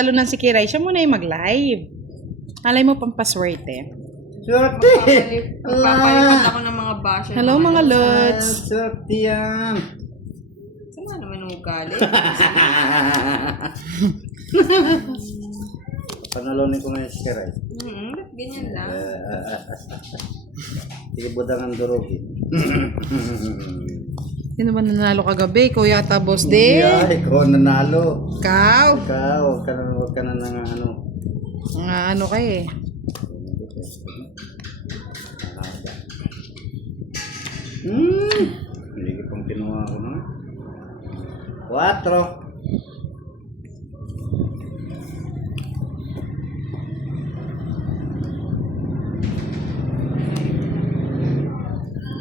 Lalo na si Kiray, siya muna yung mag-live. Alay mo pang paswerte. Swerte! Magpapalipad ako ng mga basher. Hello mga lods. Swerte yan! Sama naman ang ugali. Panalonin ko ngayon si Kiray. Ganyan lang. Sige budang ang durugin. Sino ba nanalo kagabi? Ikaw yata, boss din. Ay, ikaw nanalo. Ikaw. Ikaw, huwag ka na ng ano. Nga ano ka eh. Hindi ko pang kinuha ko na. 4.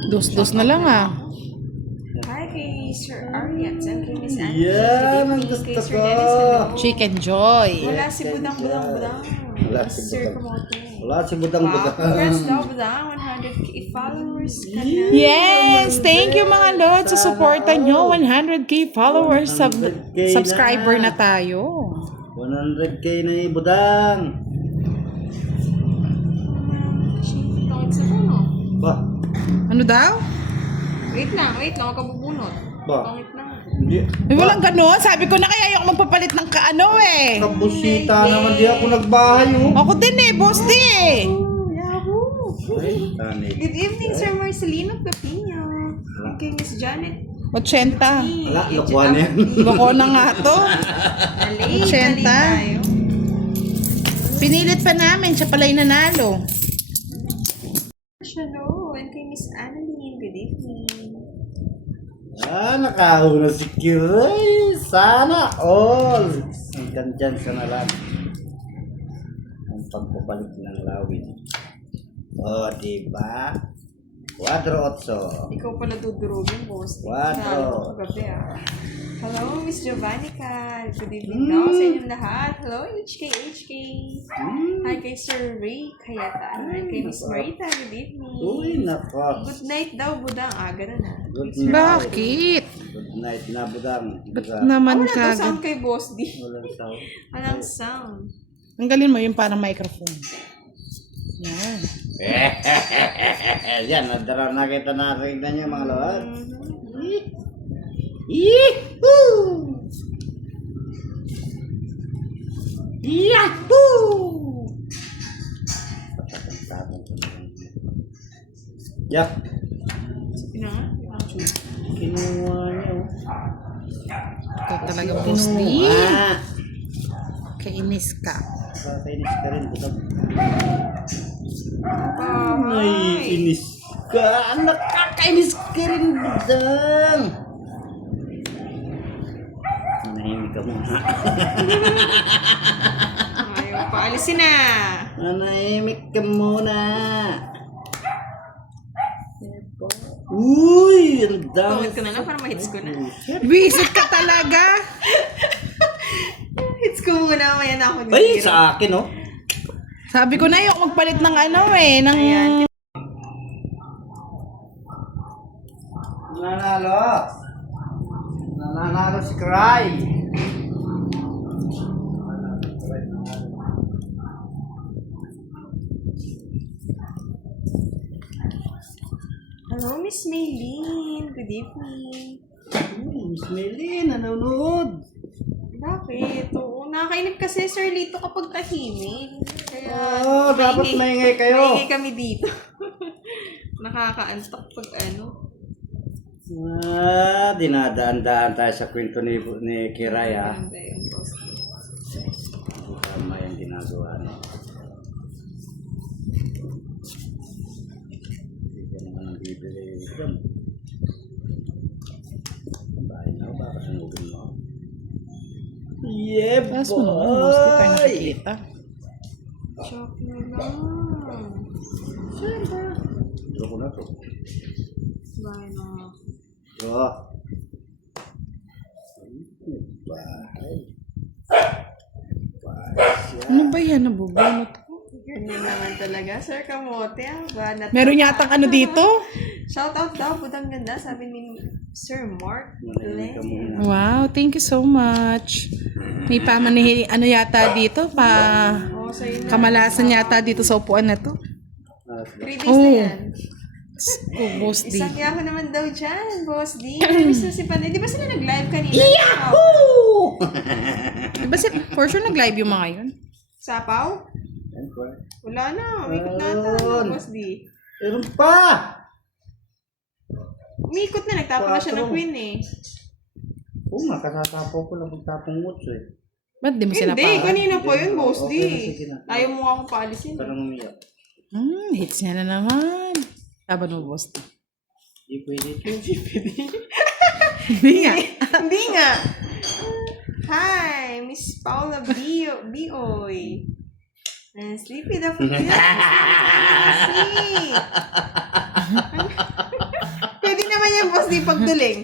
Dos-dos na lang ah. Hi kay Sir Ariat and kay Miss Anne. Yan ang gusto Kay Sir ko. Dennis, hello. Chicken Joy. Wala si Budang. Wala si Sir Budang. Kamote. Wala si Budang. Wow, congrats daw Budang. 100k followers ka na. Yes! Thank you mga lods sa suporta nyo. 100k followers, 100K na. subscriber na tayo. 100k na Budang. Tungit sa puno. Ba? Ano daw? Wait lang. Huwag ka bubunot. Ba? Tungit lang. Hindi. Ay, walang ganon. Sabi ko na kaya ayoko magpapalit ng kaano eh. Kabusita naman, di ako nagbahay oh. Ako din eh, boss din eh. Yahoo! Ay, tanay. Good evening, Sir Marcelino Pepino. Kay Miss Janet. 80. Wala, lokohan yan. Loko na nga to. 80. tayo. Pinilit pa namin, siya pala'y nanalo. Hello, and kay Miss Annalyn. Good evening. Nakahuna si Kiray. Sana all. Hanggang dyan sa nalang. Ang pagpapalik ng lawin. O, diba? 4-8. Ikaw pala dudurugin, boss. Quadro. Nalo ko kagabi, ah. Hello, Miss Giovannica. Good evening daw sa inyong lahat. Hello, HK. Hi kay Sir Ray Kayatan. Hi kay Miss Marita. Good evening. Uy, nako. Good night daw, Budang. Ganun na. Good night. Bakit? Good night na, Budang. Ba't naman Wala daw kagad? sound kay Boss D. Walang sound. Walang sound. Tanggalin mo yung parang microphone. Yan. Yan, nadara nakita natin na niyo mga lord. Yahoo! Yak, Sino nga? kinuha niyo. Ikaw talaga, boss D. Kinuha. Kainis ka. Kakainis ka rin, Budang. Ay. Ay, inis ka. Nakakainis ka rin, Budang. Nanahimik ka muna. Ayaw pa. Alisin na. Nanahimik ka muna. Uy, ang dami. Tungit ko na lang para ma-hits ko na. Visit ka talaga. Hits ko muna. Maya na ako Ay, nitira. sa akin, oh. Sabi ko na ayoko magpalit ng ano eh. Ng... Ayan. Nanalo. Nanalo si Cry. Hello, Miss Maylene. Good evening. Miss Melin, nanonood. Bakit? Oo, nakakainip kasi Sir Lito kapag tahimik. Kaya, Dapat maingay kayo. maingay kami dito. Nakakaantok pag ano. Dinadaan-daan tayo sa kwento ni Kiray, ah. Maganda yun, boss. Tama yung ginagawa niya. Hindi ka naman ang bibili yun. Bahay na, baka sunugin mo. Yeah, Taas mo naman, boss. Di tayo nakikita. Chok na lang. Siyempre. Draw ko na to. Bahay na. Draw. Bahay. Ano ba yan? Nabubunot ko. Ganyan naman talaga. Sir Kamote, ba? Meron yatang ano dito? Shoutout daw, budang ganda, sabi ni Sir Mark. Manahimik ka muna. Wow, thank you so much. May ano yata dito, Oh, sa'yo na. kamalasan yata dito sa upuan na to. 3 days na Oh. yan. Oh, Boss D. Isang yaho naman daw dyan, Boss D. Miss na si Panay. Di ba sila nag-live kanina? Yahoo! Diba for sure nag-live yung mga yun? Sapaw? Wala na. Umikot na ata, Ayun. Boss D. Meron pa! Umikot na. Nagtapon na siya ng queen eh. Oo nga, kasatapaw ko lang magtapong mutso eh. Ba't di mo sila Hindi, pa? kanina po yun, Boss D. Okay, sige na. Ayaw mo nga akong paalisin. Parang umiyak. Hits niya na naman. Laban mo, Boss D. Hindi pwede. Hindi nga. Hindi nga. Hi, Miss Paula Bioy. And Sleepy the Fulfill. Pwede naman yan, Boss D, pagduling.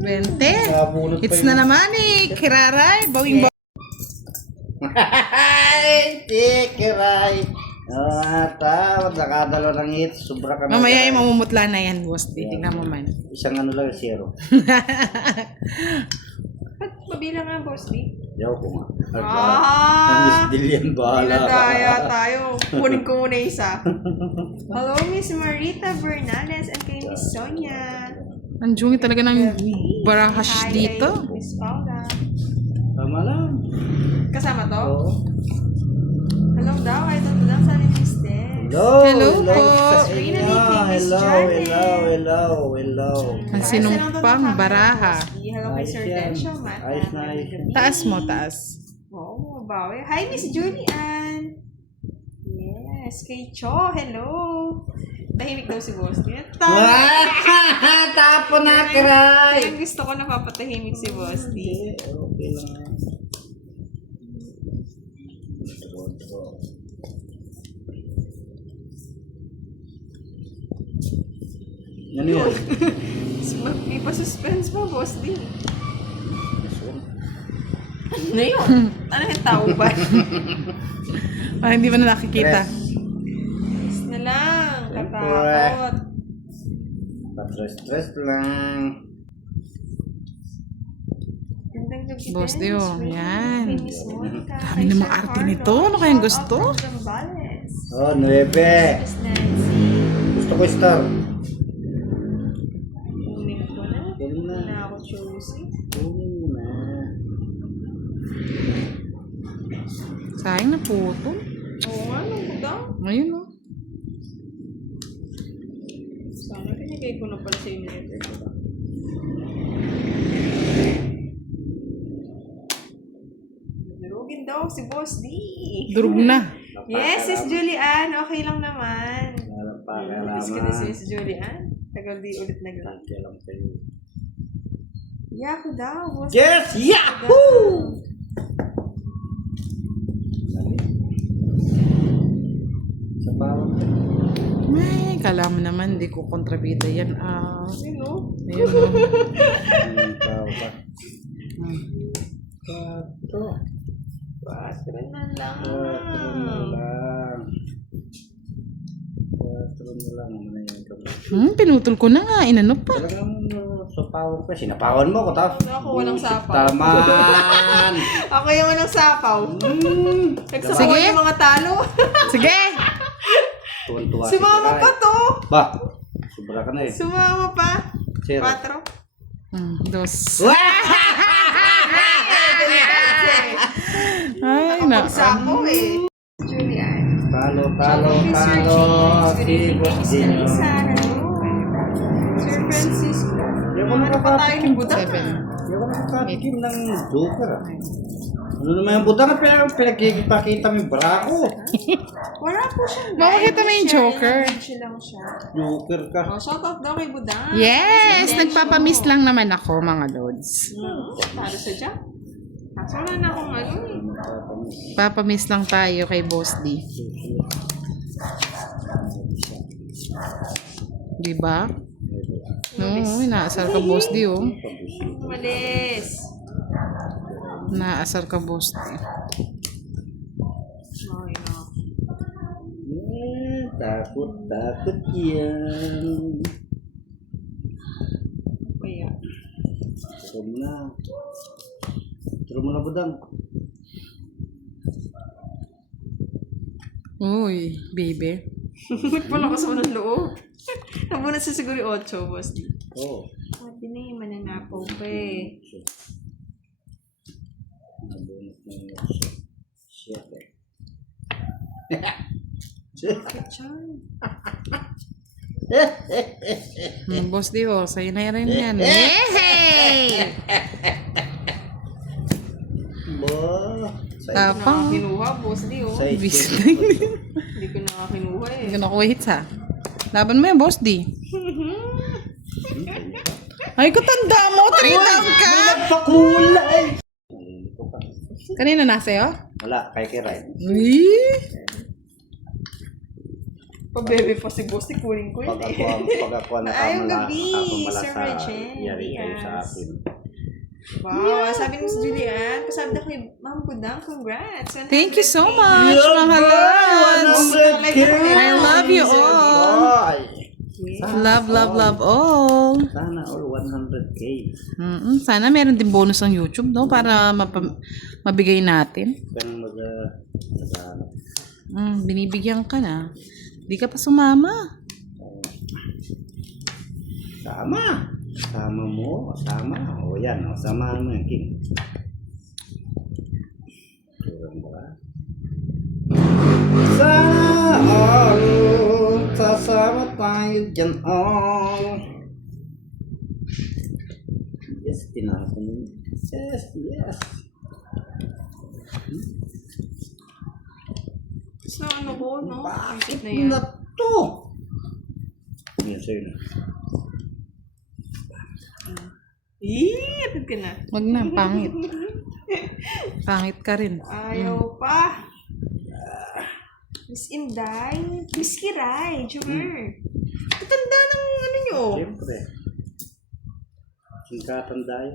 20. Nabunot pa Hits yun. na naman eh. Kiraray. Bawing Ay, tikiray. Tawad, nakadalo ng hits. Sobra ka na. Mamaya yung mamumutla na yan, Boss D. Tingnan mo man. Isang ano lang, 0. Ba't mabilang nga, Boss D? Yaw ko nga. Ah! Miss Dillian, bahala. Niladaya tayo. Kunin ko muna isa. Hello, Miss Marita Bernales and kay Miss Sonia. Ang djungi talaga ng barahash Hi, dito. kay Miss Paula. Tama lang. Kasama to? Oo. Hello daw, I don't know sa Miss Des. Hello po. Sa Rina inyo. ni Miss Hello, Janet. hello. Ang sinumpang baraha. Hello kay Sir yan. Densho, man. Ayos na ayos. yan. Taas mo, taas. Oo, mabawi. Hi, Miss Julian. Yes, kay Cho, hello. Tahimik daw si Boss. Tapo na, kiray. Kaya gusto ko napapatahimik si Boss. Okay lang. Ano yun? May pa-suspense pa, Boss D. Ano yun? Ano yung tao ba? Ah, hindi mo na nakikita. Yes na lang. Siyempre. Katakot. Stress lang. Gandang gabi Boss din, Dio, Miss Ray. yan. Kay Miss Monica. Dami Kay namang Sir arte Carlo. nito. Ano kayang Shout gusto? out from Zambales. Oh, 9. Miss Nancy. Gusto ko star. Kunin ko na. Kunin na. Na ako choosy. Kunin mo na. Sayang na puto. Oo nga, nung daw. Ayun oh. Sana pinigay ko na pala sa inyo. Durugin daw si Boss D. Durog na. Yes, Sis Julian. Okay lang naman. Pakalaman. Miss ko din si Sis Julian. Tagal di ulit nag-lang. Kailan kayo. Yako daw, Boss. Yes! Yahoo! Sa parang. Ay, kala mo naman, hindi ko kontrabida yan. Yun o. Ayun oh. Tao pa. Kato. Patro na lang. 4 na lang. 4 na lang. Ano na yun kami. Pinutol ko na nga. Inano pa. Talagang sapawan pa. Sinapawan mo ko ta. Ako walang sapaw. Taman. Ako yung walang sapaw. Nagsapawan Sige. yung mga talo. Sige! Tuwan-tuwa. Sumama pa to. Ba? Sobra ka na eh. Sumama pa. 0. 4. Dos. Ay, na. Pagsako eh. Julian. Talo. Si Boss Dino. Elisa. Hello. Sir Francisco. Ano pa tayo ni Buddha? 7. Hindi ako nakakatikim ng Joker ah. Ano naman yung buta na pinagkikita mo yung brako? Wala po siya. Makikita mo yung Joker. lang siya. Joker ka. Oh, shoutout daw kay Budang. Yes! Nagpapamiss lang naman ako, mga lods. Para sa Jack. Kaso wala na akong ano eh. Papamiss lang tayo kay Boss D. Diba? No, inaasar ka, Boss D, oh. Malis. Naasar ka, Boss D. Oh, no. Takot yan. Kaya. Huwag na. Turo mo na budang. Uy, baby. Ba't pala ka sa unang loob? Nabunot sa siguro 8, boss. Oo. Pwede na yung mananapaw pa eh. Nabunot na yung shit eh. Bakit yan? Boss di oh, sa'yo na rin yan. Yay! Ba? Tapang. Kinuha, boss. Di oh. Size Bis- Hindi ko nakakinuha eh. Hindi ko nakuha hits ha. Laban mo yan, boss di. Ay, katanda mo. 3 down ka. Nagpakulay! Nalilito ka. Kanina nasa'yo? Wala, kay Kiray. Uy! Pabebe pa si boss. Kunin ko yun Pag eh. ako Ayong nakamala, gabi, nakakamala Sir sa Regine. yari kayo sa Yes. akin. Wow, sabi ni Miss Julian, kasabi na kay Ma'am Budang, congrats. Thank you so much, mga lods. I love you all. Love, love, love all. Sana all 100K. Sana meron din bonus ang YouTube, no? Para mabigay natin. Ganun mag-ano. Binibigyan ka na. Di ka pa sumama. Sama. Sama mo. Sama. O yan. O, samahan mo yan, King. Turang ba? Sana all. Sasama tayo dyan all. Yes, tinapon mo. Yes, yes. So, ano ko, no? Bakit Isip na yan. na to? Yan, sa'yo na. Atid ka na. Wag na, pangit. Pangit ka rin. Ayaw pa. Miss Inday. Miss Kiray. Jummer. Matanda ng ano nyo. Siyempre. Singkatan dahil.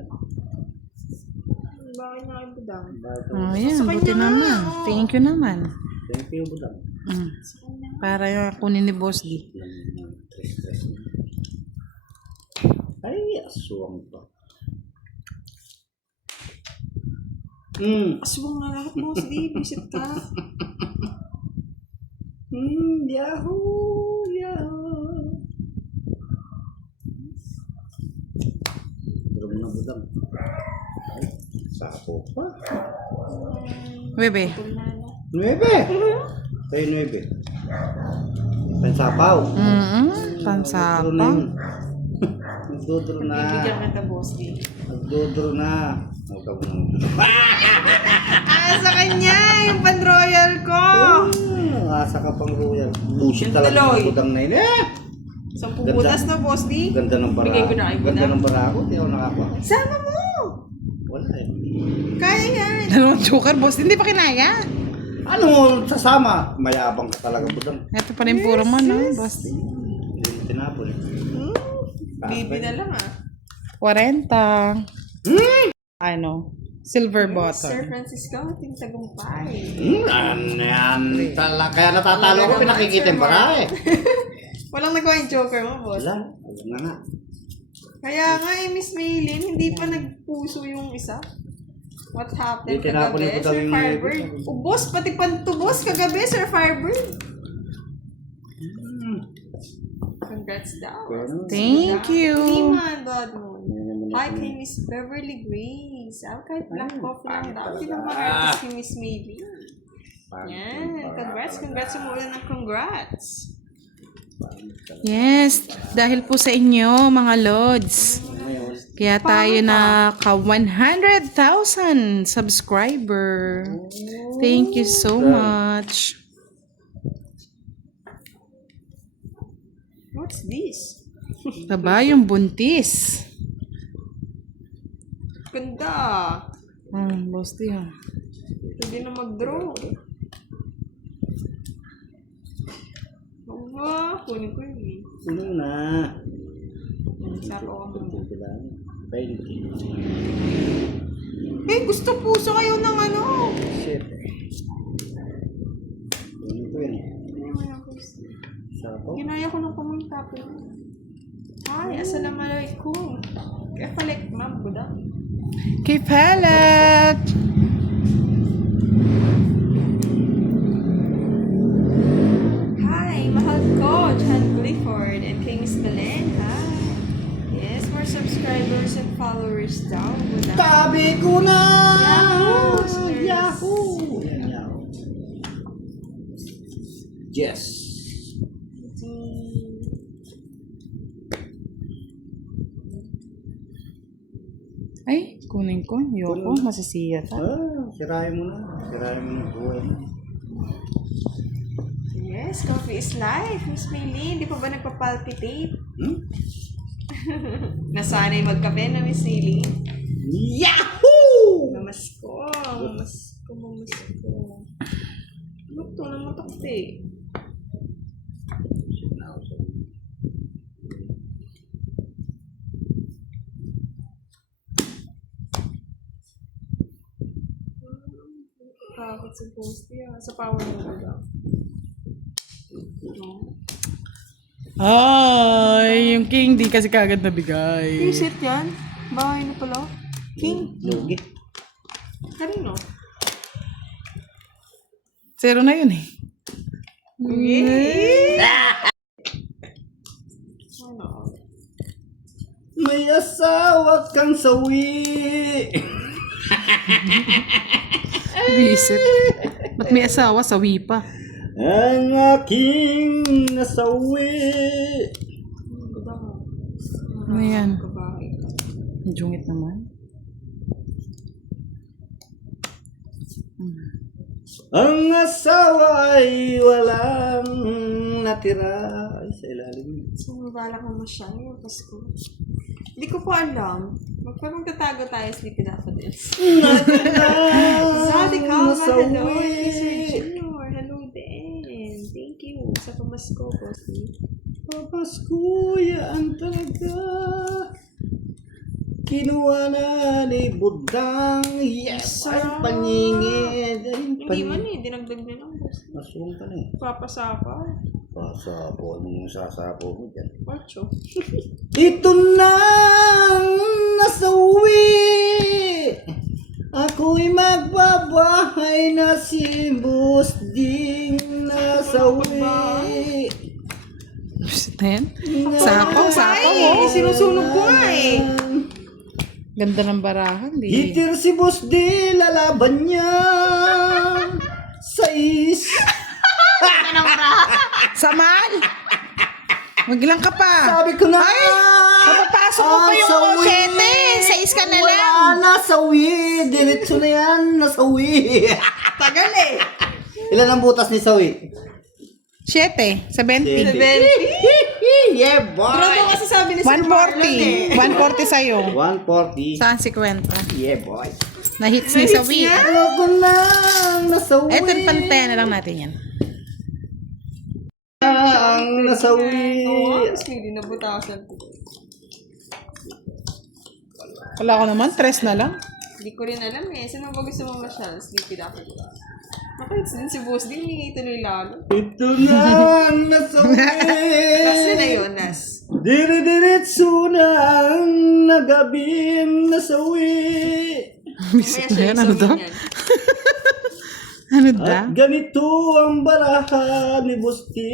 Bakit na kayo Budang? Oh, yan. Sa kanya Buti nga, naman. oh. Thank you naman. Thank you, Budang. Para yung kunin ni Boss D. Ay, aswang pa. Aswang na lahat mo. Sige, visit ka. Yahoo! Yahoo! Pero mo na, Budang. Ay, sapo pa. Bebe. 9. Tayo 9. Pansapaw. Pansapa. Nagdodro na. Bibigyan ka ta, boss. Di. Nagdodro na. Sa kanya, yung pan-royal ko. Asa ka pang royal. Bullshit talaga Tuloy. ng budang na yun eh. 10 butas na, boss. Di. Ganda ng bara. Bigay ko na kay Ganda Budang. ng bara ko. Hindi ako nakakuha. Sama mo. Wala eh. Kaya yan. Dalawang joker, Boss. Hindi pa kinaya. Ano sasama? Mayabang ka talaga budang. Ito pa rin puro mo, no, Boss D. Hindi mo tinapon eh. Bibi na lang ah. 40. Ano? Silver Sir bottom. Francisco, ating tagumpay. Yan talaga. Kaya natatalo ko. Pinakikita yung bara eh. Walang nagawa yung joker mo, boss. Wala. Wala na nga. Kaya nga eh, Miss Maylin, hindi pa nagpuso yung isa. What happened Hindi, tinapon kagabi, niyo po daw Sir yung Firebird? Ubos, pati pantubos kagabi, Sir Firebird. Congrats daw. Thank you. Lima, Dodmon. Hi kay Miss Beverly Grace. Kahit black coffee lang daw. Hindi naman artist si Miss Maylin. Yan. Congrats sa mula ng congrats. Yes, dahil po sa inyo, mga Lods. Kaya tayo na ka 100,000 subscriber. Thank you so much. What's this? Taba yung buntis. Ganda. Boss D, ha. Hindi na mag-draw. Wow, kunin ko yun eh. Ano na? Sabi ko mo. Shit. Gusto puso kayo ng ano. Kunin ko yun. Sapo. Ginaya ko ng pumunta po. Hi, assalamualaikum. Kaya palik, ma'am, Buddha. Kay Palak. listeners daw. Wala. Tabi ko na! Yahoo! Listeners. Yahoo! Yan, Yahoo. Yes. Ay, kunin ko. Yoko, masisiya ta. Sirahin mo na. Sirahin mo na buhay mo. Yes, coffee is life. Miss Maylene, di pa ba nagpa-palpitate? Nasanay magkape na, Miss Maylene. Yahoo! Mamasko. Ano to? Namatakte. Bakit sa post yan? Sa power mo ba? Ay, yung king di kasi kagad nabigay. Visit yan? Bahay na pala? King? Lugi. Kanino? Zero na yun eh. Yay! Ano? May asawa kang sawi. Visit. Ba't may asawa? Sawi pa. Ang aking nasawi. Ano yan? Kabahay. Ang jungit naman. Ang asawa ay walang natira ay sa ilalim. Sumabala ka masyado yung Pasko. Hindi ko po alam. Magtatago tayo sa Sleepy Daffodils. Zodiacal, hello. Mr. Junior, hello din. Thank you sa pamasko ko. Papasko yan talaga. Kinuha na ni Budang. Yes, ay paningid. Hindi man eh, dinagdag niya ng boss. Masung ka na eh. Papasapa. Pasapo, anong sasapo mo dyan? Ocho. Ito na ang nasawi. Ako'y magbabahay na si Busding nasawi. Visit na yan. Sapaw, sapaw. Ay, sinusunog ko nga eh. Ganda ng barahan. Di. Hitir si Busdi, lalaban niya. Sais. Samal! Maglang ka pa. Sabi ko na. Mapapasok mo pa yung sawi. 7. 6 ka na lang. Wala, nasawi. Diretso na yan, nasawi. Tagal eh. Ilan ang butas ni Sawi? 7. 70. 70. Yeah, boy. Pero daw kasi sabi ni Sir Marlon eh. 140 sa'yo. 140. Saan si Kwenta? Yeah, boy. Na-hits ni Na-hits Sawi. niya? Ano ko na, nasawi. Eto, pantay na lang natin yan. Ang nasawi. Oo, mas hindi nabutasan ko. Wala ko naman. 3 na lang. Hindi ko rin alam eh. Sino ba gusto mo masyal? Sleepy Daffodils. Nakahits din si Boss din. Hindi tuloy lalo. Ito na ang nasawi. Nas na yun, Nas. Dire-diretso na ang nagabing nasawi. Visit na yan. Ano daw? Ano daw? At ganito ang baraha ni Busti.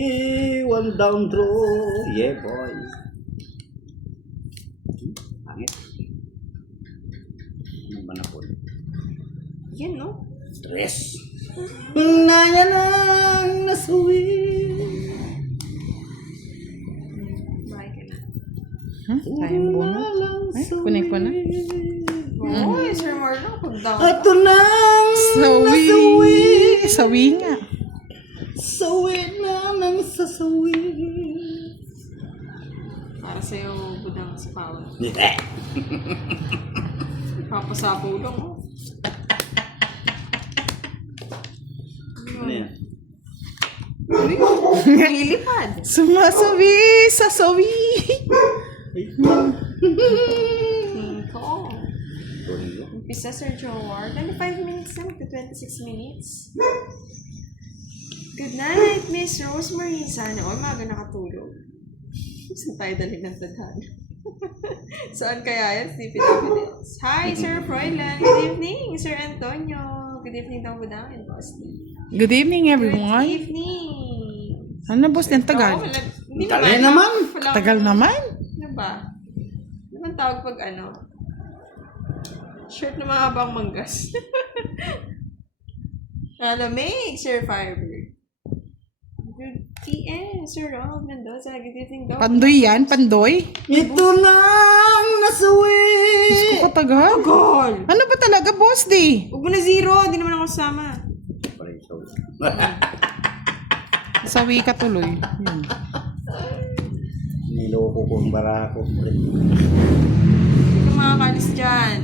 One down draw. Yeah, boy. Pangit. Ano ba na po? Yan, no? Stress. Na yan ang nasawi. Bahay ka na. Sayang bunga. Ay, kunin ko na. Oo, Sir Marlon, pag down. Ito na ang Sawi. nasawi. Sawi nga. Sawi na ng sasawi. Para sa'yo, budang sa power. Yeah. Papasapaw lang, oh. Ano yan? Nilipad. Sumasawi sa sawi. Ko. Umpisa, Sir Jowar. 25 minutes na, 26 minutes. Good night, Miss Rosemary. Sana all maaga nakatulog. Saan tayo dalhin ng tadhana? Saan kaya yan? Sleepy Daffodils. Hi, Sir Froilan. Good evening, Sir Antonio. Good evening daw po daw in Boston. Good evening, Good everyone. evening. Ano boss yan? Oo, Tagal. hindi Tagal naman. Wala- Tagal naman. Ano ba? Ano bang tawag pag ano? Shirt na mahabang manggas. Lamig, Sir Firebird. Good PM, Sir Rob Mendoza. Good evening daw. Pandoy yan, pandoy. Ito lang nasawi. Diyos ko katagal. Gol! Ano ba talaga, boss di? Huwag mo na zero, hindi naman ako sama. Sawi ka tuloy. Yun. Niloko ko ang barako. Hindi ka makakalis dyan.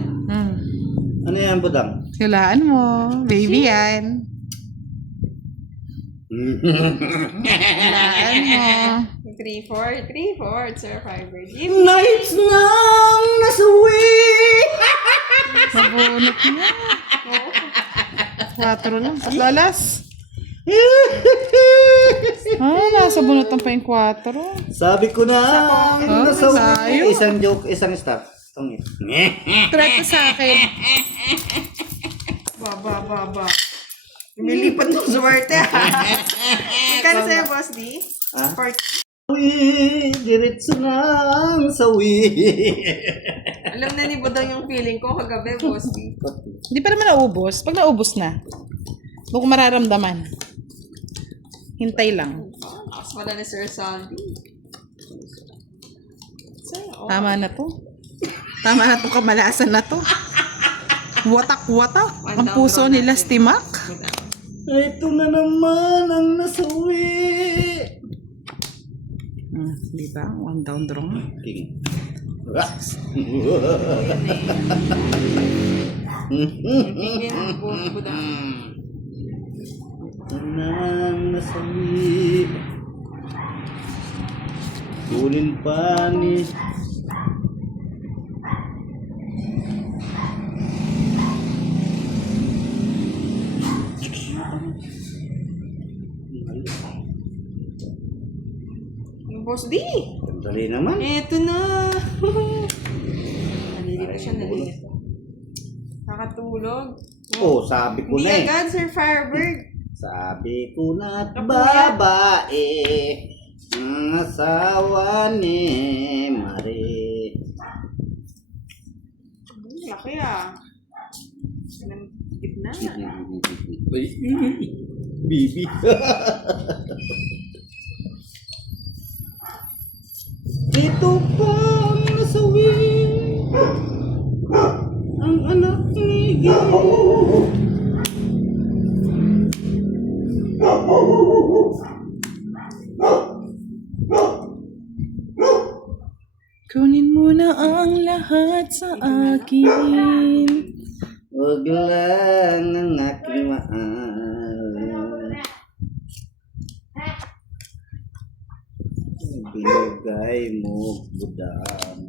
Ano yan, budang? Hulaan mo. Baby yan. Hulaan mo. 3-4, 3-4, Sir Firebird. Nights nang nasawi. Mabunot niya. 4 lang. 3 alas. Nasa bunutan pa yung 4. Sabi ko na nasawi. sayo. Isang joke, isang stop. Tungit. Try ko sa akin. Ba. Lumilipat ng swerte. Magkano sa'yo, Boss D? Ha? 40. Sawi, diretso nang sawi. Alam na ni Budang yung feeling ko kagabi, Boss D. Hindi pa naman naubos. Pag naubos na, doon ko mararamdaman. Hintay lang. Lakas pala ni Sir Sandy. Tama na to. Tama na tong kamalasan na to. Watak-watak. Ang puso nila stimak. Ito na naman ang nasawi. Di ba? One down wrong. King. Tingin mo, Budang. Ito na ang nasawi. Kunin pa ni Boss D! Sandali naman. Eto na! Nalilito siya, nalilito. Nakatulog. Oh, sabi ko Hindi na eh. agad, Sir Firebird. Sabi ko na babae ang asawa ni Marie. Laki ah. Nanggit na. Bibi. Ito pa ang nasawi ang anak ni Gil. Kunin mo na ang lahat sa akin. Huwag lang ang aking mahal. Binigay mo budang.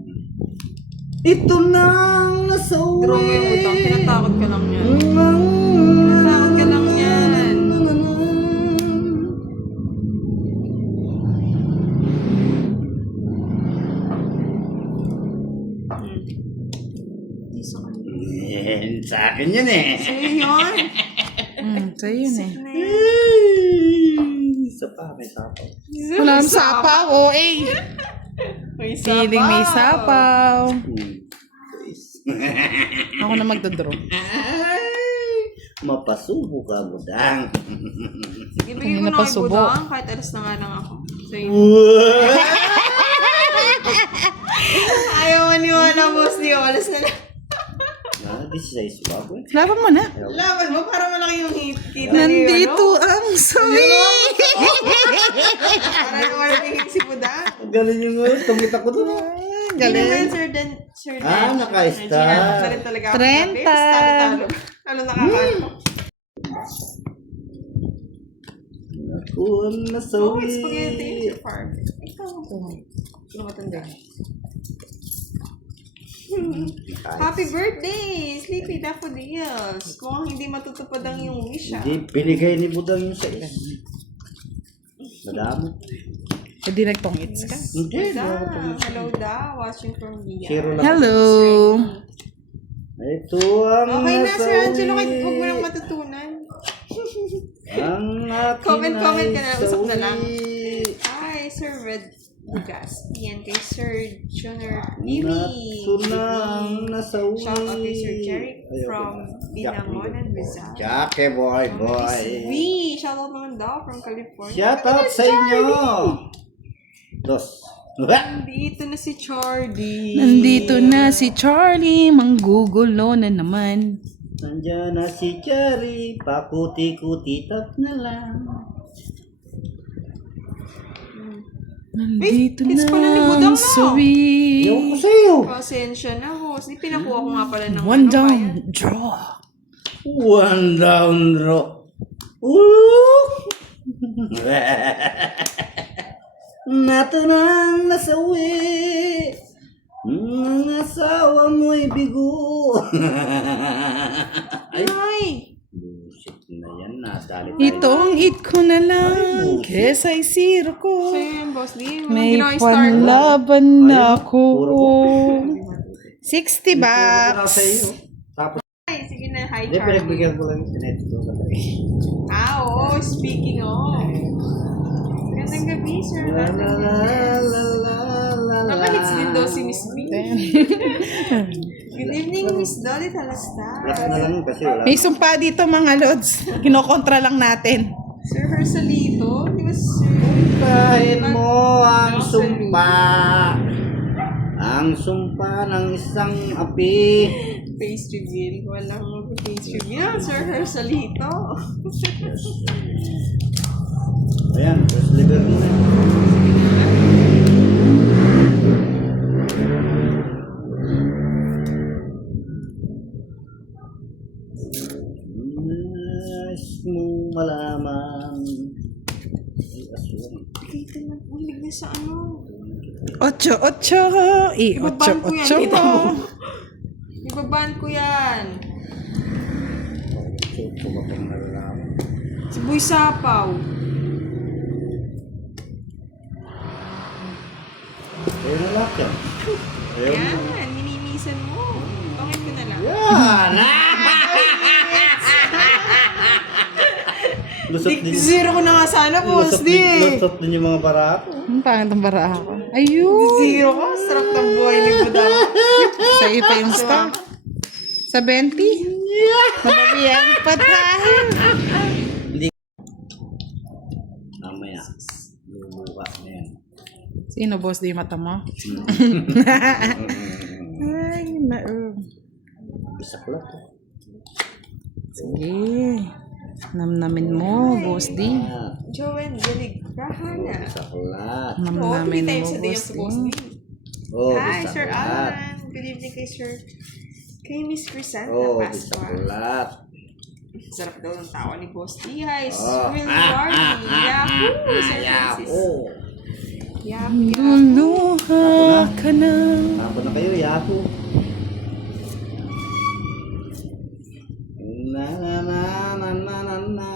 Ito nang nasawi. Draw mo yung utang. Tinatakot ka lang yan. Tinatakot ka lang yan. Sa akin yun eh. Sa'yo yun. Sa'yo yun eh. Isa pa, may sapaw. Wala nang sapaw. O eh. May Feeling may sapaw. Guys. Ako na magdodraw. Mapasubo ka, budang. Ibigay ko na kay napasubo. Budang kahit alas na nga lang ako. Sa'yo. Ayaw maniwala, Boss D. Alas na lang. This is a swab. Laban mo na. Laban mo para malaki yung kita Nandito ang sawi. Para naman si Budang. Galing yung tungit ako doon. Galing ba yun, Sir Dan? Naka-star. Salit talaga ako. 30. Talo. Ano nakakano? Ako ang Oh, nasawi. it's spaghetti. Sir Farm. Ikaw. Ano matanda? Happy birthday, Sleepy Daffodils. Mukhang hindi matutupad ang iyong wish, ah. Hindi, binigay ni Budang yung sa ilan. Madami. Hindi nagtong-its ka. Hindi. Hello da, watching from Via. Zero lang. Hello. Ito ang Okay na, Sir nasawi. Angelo, kahit huwag mo nang matutunan. Ang akin Comment ka na, ay usap na lang. sawi. Hi, Sir Red Legazpi. Yan kay Sir Junior Nimi. Natsunang nasawi. Shout out kay Sir Jerry from Binangonan, Rizal. Jackie boy, boy. V. Shout out naman daw from California. Shout out sa inyo. Dos. Nandito na si Charlie. Nandito na si Charlie, manggugulo na naman. Nandiyan na si Cherry, pakuti-kuti tap na lang. Nandito Wait, it's pala ni na Budang ang na. sawi. Ewan ko sa'yo. Pasensya na, boss. Di pinakuha ko nga pala ng One ano, down, bayan. draw. One down draw. Ooh! Nato nang nasawi. Ang asawa mo'y bigo. Ay, Ay! bullshit na yan. Nadali tayo. Itong eat ko na lang, Ay, kesa isiro ko. So yun, boss. Di, May ginawa yung star ko. panlaban na ako. puro 60 Ako bucks. sa iyo. Tapos, Ay, sige na. Hi, hindi, Charlie. pinagbigyan ko lang yung sinet ko. Oo. Speaking of. Gandang gabi, Sir. La la la la la la. Nakahits din daw si Miss B. Good evening, Miss Dolly Talasta. Plus na lang kasi wala. May sumpa dito mga lods. Kinokontra lang natin. Sir Hersalito. Di ba, Sir? Kahit mo ang sumpa. Ang sumpa ng isang api. Face reveal. Walang face reveal. Sir Hersalito. Ayan, first liver mo na. Nais mong malaman. Ay, aswang. Kita na. Ulig na sa ano. 8-8. Ibaban ko yan. Kita 8-8. mo. Ibaban ko yan. Ito ba pang malalaman? Si Boy Sapaw. Ayun na lahat yan. Ayun na. Yan. Minimisan mo. Bakit ko na lang? Yan! Lusot din. Zero ko na nga sana, boss. Di. Lusot din yung mga barako. Ang pangit ang bara ako. Ayun. Zero ko. Sarap ng buhay ni Budang. Sa'yo pa yung star. Sa 20? Mababiyan pa tayo. Mamaya. Luluwas na yan. Sino boss di mata mo? Ay, Bisa ko lang to. sige. Namnamin mo, boss di. Joanne Galigrahana. Bisa ko lang. Oo, 3 Namnamin mo, times a day boss ang sa boss di. D. Oh, Hi, bisa Sir ko lang. Alan. Good evening kay Sir. Kay Miss Crisanta Oh, bisa ko Pasqua. lang. Sarap daw ng tawa ni Boss D. Hi, Oh. Will Wardy. Yahoo! Sir Francis. Yahoo! Yahoo! Luluha ka na. Tapos na kayo, Yahoo! Na na na na na na na.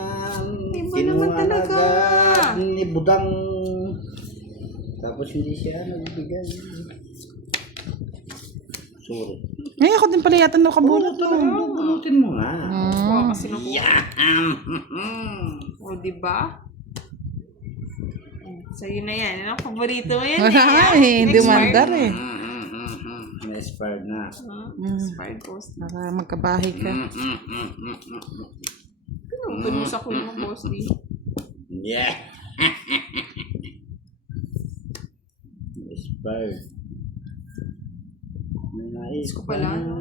Iba naman talaga. Agad ni Budang. Tapos hindi siya nagbigay. Sorry. Ay, ako din pala yata nakabulot. Bunutin mo nga. Kuha kasi ng Yeah. O, diba? So, yun na yan. Ano, paborito mo yan. Wala eh, hindi mandar eh. Na-expired na. Inspired Boss D. Para magkabahay ka. Pinutunusa ko yung Boss D. Yeah. Expired. Nais ko pala, no?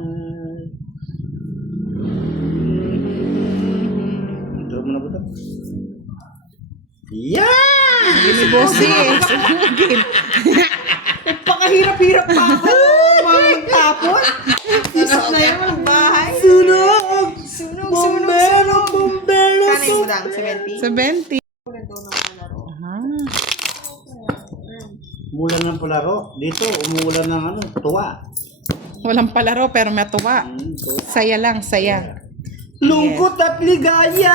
Intro mo na ba ito? Yeah! Hindi boss di eh. Pakahirap-hirap pa ako. Magtapos. Isip na yun, walang bahay. Sunog! Sunog, Bombero! sunog. Bombero! Kano yung budang? 70? 70. Wala daw ng kalaro. Umulan ng palaro. Dito, umuulan ng ano, tuwa. Walang palaro pero may tuwa. Tuwa. Saya lang, saya. Lungkot at ligaya,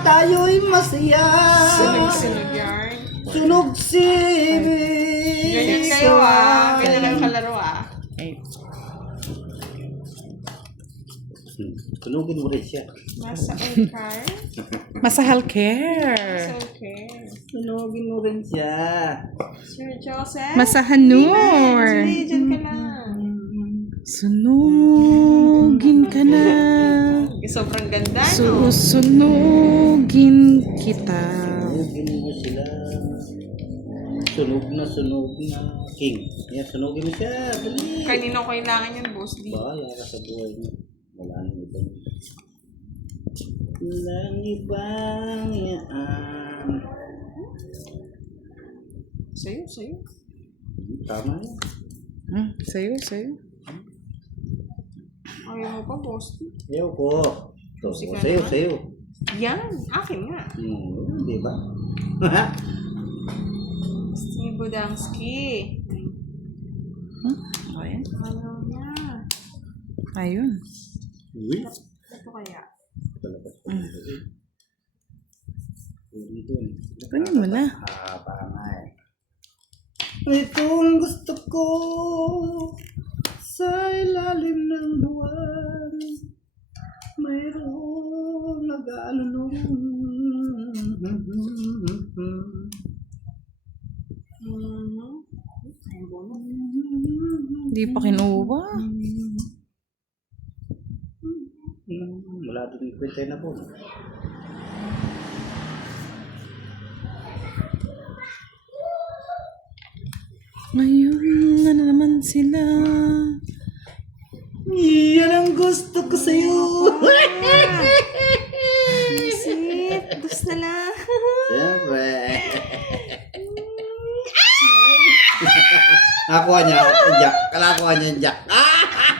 tayo'y masaya. Sunog-sunog yarn. Sunog sibig. Ganyan kayo ah. Ganyan kayo kalaro ah. Sunugin mo rin siya. Nasa car. Masahal care. So, okay. sunugin mo rin siya. Sir Joseph. Masahanur. Sige, dyan ka lang. Sunugin ka na. Sobrang ganda, no? Susunugin kita. Sunugin mo sila. Sunog na. King. Yan, sunugin mo siya. Dali. Kanino kailangan yan, Boss D? Bahala ka sa buhay mo. Wala nang iba. Walang ibang yaan. Sa'yo. Tama yan. Sa'yo. Ayaw mo pa, Boss D. Ayaw ko. Ito, Musika sa'yo. Yan, akin nga. Di ba? Steve Budansky. Ayan. Ano niya? Ayun. Uy. Ito kaya? Kunin mo na. Itong gusto ko sa ilalim ng buwan, mayroong nag-aalulong. Hindi pa kinuha. Wala doon yung kwentay na po. Ngayon na naman sila. Yan ang gusto ko sa'yo. Sit, gusto na lang. Siyempre. Nakuha niya, Jack. Kalakuha niya yung Jack.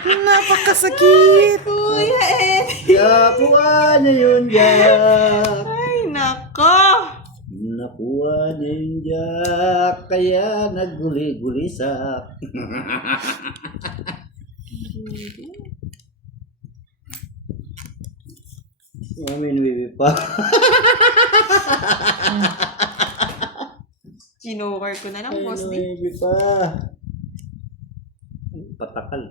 Napakasakit. Kuya Ed. Nakuha niya yun, Jack. Ay, nako. Nakuha niya yung Jack, kaya nagguli-guli sa... Mami, pa. Kinoker ko na lang, Boss D. Maybe pa. Patakal.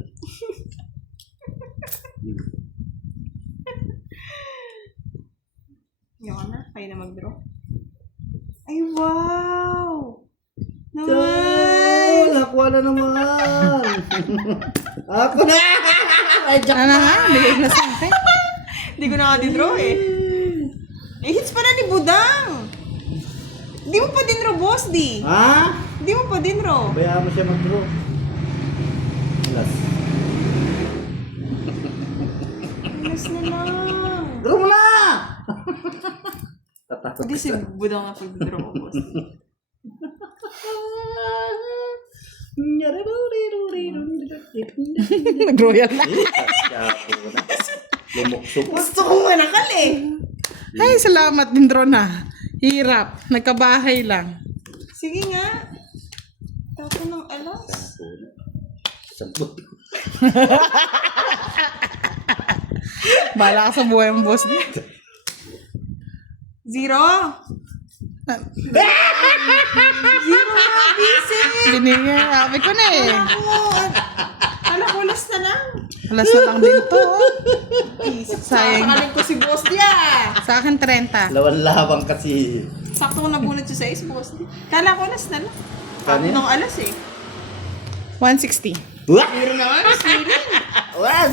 Yung na, kayo na mag-draw. Ay, wow! So, Naman! nakuha na naman. Ako na! Ay, Jack Ano nga? Bigay na sa akin. Hindi ko na ka-draw eh. Eh, hits pa na ni Budang! Di mo pa din draw, Boss D. Ha? Di mo pa din draw. Bayaan mo siya mag-draw. Alas. Alas na lang. Draw mo na! Tatakot Hindi si ka. Budang na pag-draw ko, Boss D. Nag-royal na. Lumukso pa. Gusto ko nga nakal eh. Ay, salamat din, Drona. Hirap. Nagkabahay lang. Sige nga. Tapo ng alas. Sabot. Bala ka sa buhay mo, boss. 0. Zero na, busy. Binigay. Sabi ko na eh. Alam ko, last na lang. Alas na lang din to. Sayang. Sakalin ko si Boss D ah. Sa akin, 30. Lawan-labang kasi. Sakto ko nabunod siya sa Boss D. Kala ko last na lang. Tapo Kanya? ng alas eh. 160. Wah! Zero na nga, mas feeling. Wah!